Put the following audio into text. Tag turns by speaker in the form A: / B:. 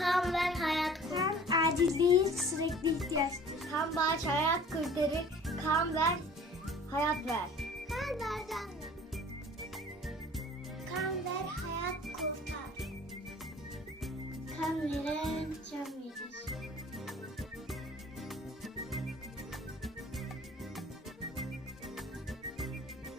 A: Kan ver hayat kurtar.
B: Kan acil değil sürekli ihtiyaçtır.
A: Kan bağış hayat kurtarır. Kan ver hayat ver. Kan ver can ver. Kan ver hayat kurtar. Kan veren can verir.